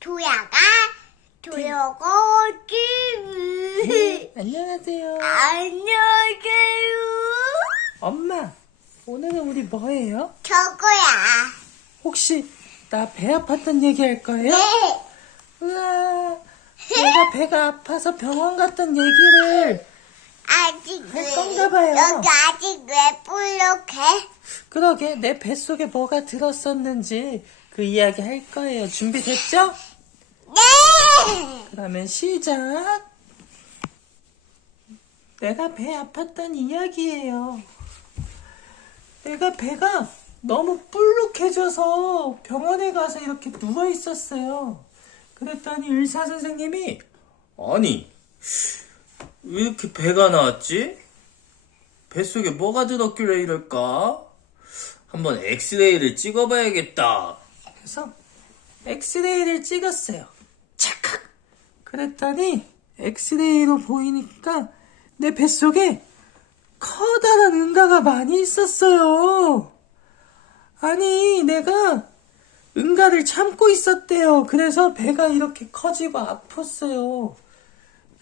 도야가 도야가 TV 안녕하세요. 안녕하세요. 엄마, 오늘은 우리 뭐예요? 저거야. 혹시 나 배 아팠던 얘기 할 거예요? 네. 우와, 내가 배가 아파서 병원 갔던 얘기를 아직 할 건가 봐요. 여기 아직 왜 볼록해? 그러게 내 뱃속에 뭐가 들었었는지 그 이야기 할 거예요. 준비됐죠? 네. 그러면 시작. 내가 배 아팠던 이야기예요. 내가 배가 너무 불룩해져서 병원에 가서 이렇게 누워 있었어요. 그랬더니 의사 선생님이 아니 왜 이렇게 배가 나왔지? 뱃속에 뭐가 들었길래 이럴까? 한번 엑스레이를 찍어봐야겠다. 그래서 엑스레이를 찍었어요. 그랬더니 엑스레이로 보이니까 내 뱃속에 커다란 응가가 많이 있었어요. 아니, 내가 응가를 참고 있었대요. 그래서 배가 이렇게 커지고 아팠어요.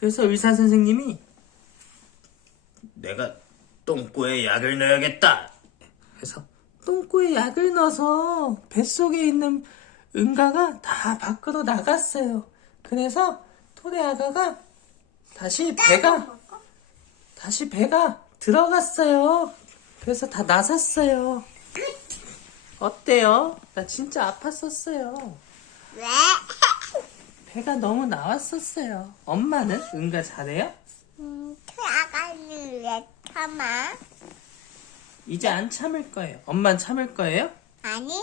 그래서 의사 선생님이 내가 똥꼬에 약을 넣어야겠다. 그래서 똥꼬에 약을 넣어서 뱃속에 있는 응가가 다 밖으로 나갔어요. 그래서 아가가 다시 배가 다시 배가 들어갔어요. 그래서 다 나섰어요. 어때요? 나 진짜 아팠었어요. 왜? 배가 너무 나왔었어요. 엄마는 응가 잘해요? 음, 아가는 왜 참아? 이제 안 참을 거예요. 엄만 참을 거예요? 아니야.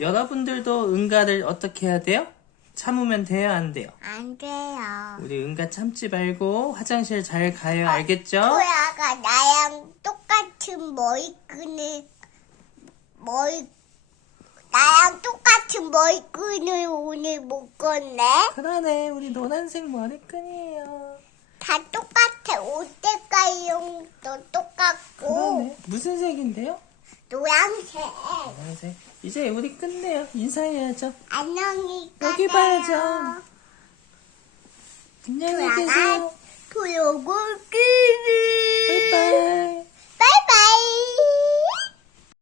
여러분들도 응가를 어떻게 해야 돼요? 참으면 돼요, 안 돼요? 안 돼요. 우리 응가 참지 말고 화장실 잘 가요, 알겠죠? 토야가 나랑 똑같은 머리끈을 머리 나랑 똑같은 머리끈을 오늘 묶었네. 그러네, 우리 노란색 머리끈이에요. 다 똑같아. 옷 색깔도 똑같고 그러네. 무슨 색인데요? 노란색. 노란색. 이제 우리 끝내요. 인사해야죠. 안녕히 가세요. 여기 봐야죠. 안녕히 계세요. 끼비. 바이바이.